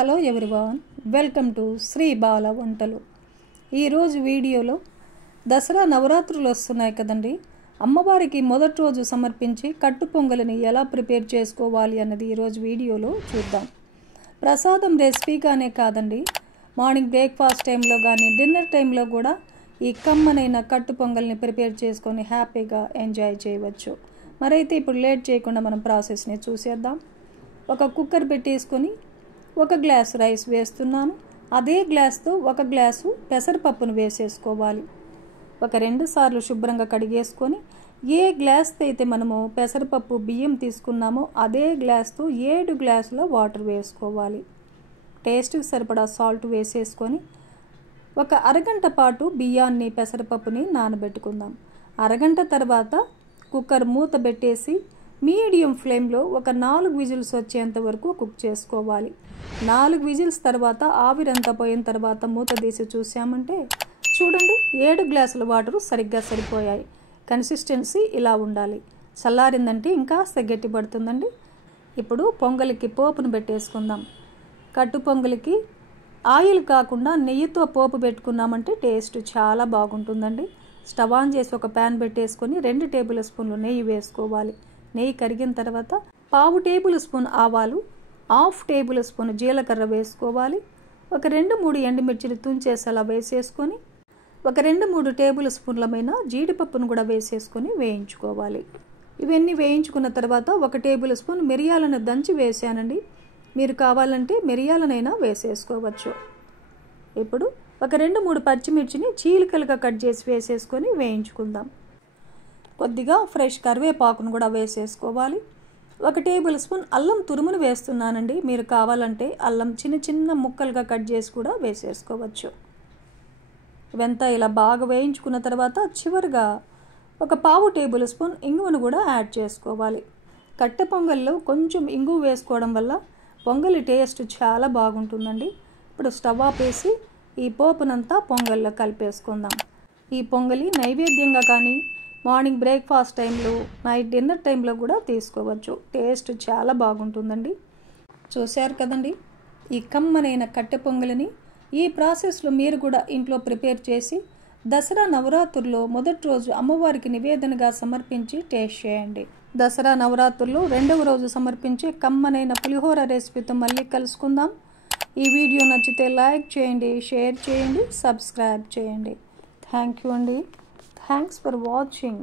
Hello everyone, welcome to Sri Bala వంటలు. ఈరోజు వీడియోలో దసరా నవరాత్రులు వస్తున్నాయి కదండి. అమ్మవారికి మొదటి రోజు సమర్పించి కట్టు పొంగలిని ఎలా ప్రిపేర్ చేసుకోవాలి అన్నది ఈరోజు వీడియోలో చూద్దాం. ప్రసాదం రెసిపీగానే కాదండి, మార్నింగ్ బ్రేక్ఫాస్ట్ టైంలో కానీ డిన్నర్ టైంలో కూడా ఈ కమ్మనైన కట్టు పొంగల్ని ప్రిపేర్ చేసుకొని హ్యాపీగా ఎంజాయ్ చేయవచ్చు. మరైతే ఇప్పుడు లేట్ చేయకుండా మనం ప్రాసెస్ని చూసేద్దాం. ఒక కుక్కర్ పెట్టేసుకొని 1 గ్లాస్ రైస్ వేస్తున్నాను. అదే గ్లాస్తో 1 గ్లాసు పెసరపప్పును వేసేసుకోవాలి. 2 సార్లు శుభ్రంగా కడిగేసుకొని ఏ గ్లాస్తో అయితే మనము పెసరపప్పు బియ్యం తీసుకున్నామో అదే గ్లాస్తో 7 గ్లాసుల వాటర్ వేసుకోవాలి. టేస్ట్కి సరిపడా సాల్ట్ వేసేసుకొని ఒక అరగంట పాటు బియ్యాన్ని పెసరపప్పుని నానబెట్టుకుందాం. అరగంట తర్వాత కుక్కర్ మూత పెట్టేసి మీడియం ఫ్లేమ్లో ఒక 4 విజిల్స్ వచ్చేంత వరకు కుక్ చేసుకోవాలి. 4 విజిల్స్ తర్వాత ఆవిరంతా పోయిన తర్వాత మూత తీసి చూసామంటే చూడండి, 7 గ్లాసుల వాటర్ సరిగ్గా సరిపోయాయి. కన్సిస్టెన్సీ ఇలా ఉండాలి. చల్లారిందంటే ఇంకా గట్టి పడుతుందండి. ఇప్పుడు పొంగలికి పోపును పెట్టేసుకుందాం. కట్టు పొంగలికి ఆయిల్ కాకుండా నెయ్యితో పోపు పెట్టుకున్నామంటే టేస్ట్ చాలా బాగుంటుందండి. స్టవ్ ఆన్ చేసి ఒక ప్యాన్ పెట్టేసుకొని 2 టేబుల్ స్పూన్లు నెయ్యి వేసుకోవాలి. నెయ్యి కరిగిన తర్వాత 1/2 టేబుల్ స్పూన్ ఆవాలు, 1/2 టేబుల్ స్పూన్ జీలకర్ర వేసుకోవాలి. 2-3 ఎండుమిర్చిని తుంచేసి అలా వేసేసుకొని 2-3 టేబుల్ స్పూన్లమైన జీడిపప్పును కూడా వేసేసుకొని వేయించుకోవాలి. ఇవన్నీ వేయించుకున్న తర్వాత 1 టేబుల్ స్పూన్ మిరియాలను దంచి వేసానండి. మీరు కావాలంటే మిరియాలనైనా వేసేసుకోవచ్చు. ఇప్పుడు 2-3 పచ్చిమిర్చిని చీలికలుగా కట్ చేసి వేసేసుకొని వేయించుకుందాం. కొద్దిగా ఫ్రెష్ కరివేపాకును కూడా వేసేసుకోవాలి. 1 టేబుల్ స్పూన్ అల్లం తురుమును వేస్తున్నానండి. మీరు కావాలంటే అల్లం చిన్న చిన్న ముక్కలుగా కట్ చేసి కూడా వేసేసుకోవచ్చు. ఇవంతా ఇలా బాగా వేయించుకున్న తర్వాత చివరిగా 1/4 టేబుల్ స్పూన్ ఇంగువను కూడా యాడ్ చేసుకోవాలి. కట్టె పొంగల్లో కొంచెం ఇంగువ వేసుకోవడం వల్ల పొంగలి టేస్ట్ చాలా బాగుంటుందండి. ఇప్పుడు స్టవ్ ఆపేసి ఈ పోపునంతా పొంగల్లో కలిపేసుకుందాం. ఈ పొంగలి నైవేద్యంగా కానీ మార్నింగ్ బ్రేక్ఫాస్ట్ టైంలో, నైట్ డిన్నర్ టైంలో కూడా తీసుకోవచ్చు. టేస్ట్ చాలా బాగుంటుందండి. చూశారు కదండి ఈ కమ్మనైన కట్టె పొంగలిని. ఈ ప్రాసెస్లో మీరు కూడా ఇంట్లో ప్రిపేర్ చేసి దసరా నవరాత్రుల్లో మొదటి రోజు అమ్మవారికి నివేదనగా సమర్పించి టేస్ట్ చేయండి. దసరా నవరాత్రుల్లో 2వ రోజు సమర్పించే కమ్మనైన పులిహోర రెసిపీతో మళ్ళీ కలుసుకుందాం. ఈ వీడియో నచ్చితే లైక్ చేయండి, షేర్ చేయండి, సబ్స్క్రైబ్ చేయండి. థ్యాంక్ యూ అండి. Thanks for watching.